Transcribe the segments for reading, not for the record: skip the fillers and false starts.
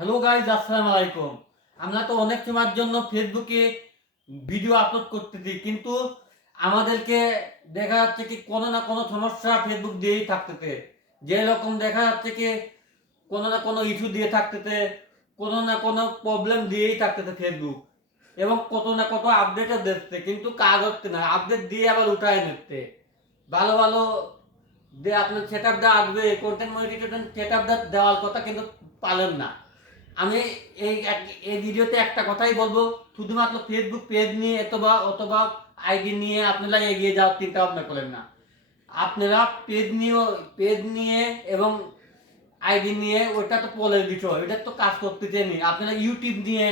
Hello guys, আসসালামু আলাইকুম। আমরা তো অনেক সময়ের জন্য ফেসবুকে ভিডিও আপলোড করতেছি, কিন্তু আমাদেরকে দেখা যাচ্ছে কি কোনো না কোনো সমস্যা ফেসবুক দিয়েই থাকতেছে। যেরকম দেখা যাচ্ছে কি কোনো না কোনো ইস্যু দিয়ে থাকতেছে, কোনো না কোনো প্রবলেম দিয়েই থাকতেছে ফেসবুক, এবং কত না কত আপডেটও দিচ্ছে, কিন্তু কাজ হচ্ছে না। আপডেট দিয়ে আবার উঠায় নিচ্ছে। ভালো ভালো যে আপনার সেট আপটা আসবে, কন্টেন্ট মনিটাইজেশন সেট আপটা দেওয়ার কথা, কিন্তু পারেন না। আমি এই ভিডিওতে একটা কথাই বলবো, শুধুমাত্র ফেসবুক পেজ নিয়ে অথবা আইডি নিয়ে আপনারা এগিয়ে যাওয়ার চিন্তা ভাবনা করেন না। আপনারা পেজ নিয়ে এবং আইডি নিয়ে, ওটা তো পরের বিষয়, এটা তো কাজ করতে চাইনি। আপনারা ইউটিউব নিয়ে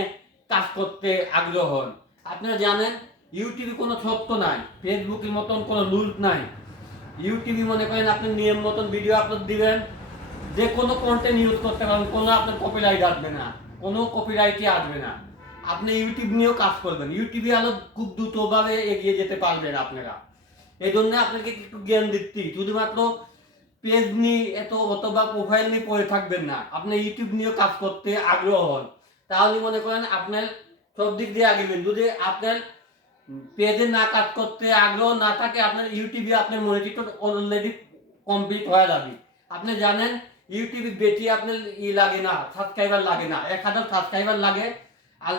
কাজ করতে আগ্রহ হন। আপনারা জানেন ইউটিউবে কোনো সত্য নাই, ফেসবুকের মতন কোনো রুলস নাই। ইউটিউবে মনে করেন আপনি নিয়ম মতন ভিডিও আপলোড দিবেন, যে কোনো কন্টেন্ট ইউজ করতে পারবেন, কোনো আপনার কপিরাইট আসবে না, কোনো কপিরাইটই আসবে না। আপনি ইউটিউব নিয়েও কাজ করবেন, ইউটিউবে আরো খুব দ্রুতভাবে এগিয়ে যেতে পারবেন আপনারা। এই জন্য আপনাকে একটু জ্ঞান দিচ্ছি, শুধুমাত্র পেজ নিয়ে অথবা প্রোফাইল নিয়ে পড়ে থাকবেন না। আপনি ইউটিউব নিয়েও কাজ করতে আগ্রহ হন, তাহলে মনে করেন আপনার সব দিক দিয়ে আগেবেন। যদি আপনার পেজে না কাজ করতে আগ্রহ না থাকে, আপনার ইউটিউবে আপনার মনিটর অলরেডি কমপ্লিট হয়ে যাবে। আপনি জানেন ইউটিউবে বেশি আপনার লাগে না, সাবস্ক্রাইবার লাগে না, 1000 সাবস্ক্রাইবার লাগে আর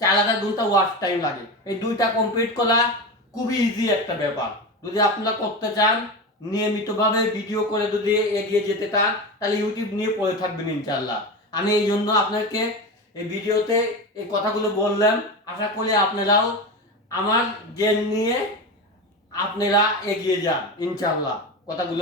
4000 ঘন্টা ওয়াচ টাইম লাগে। এই দুইটা কমপ্লিট করা খুবই ইজি একটা ব্যাপার। যদি আপনারা করতে চান, নিয়মিতভাবে ভিডিও করে যদি এগিয়ে যেতে চান, তাহলে ইউটিউব নিয়ে পড়ে থাকবেন ইনশাল্লাহ। আমি এই জন্য আপনাকে এই ভিডিওতে এই কথাগুলো বললাম। আশা করি আপনারাও আমার জ্ঞান নিয়ে আপনারা এগিয়ে যান ইনশাল্লাহ। কথাগুলো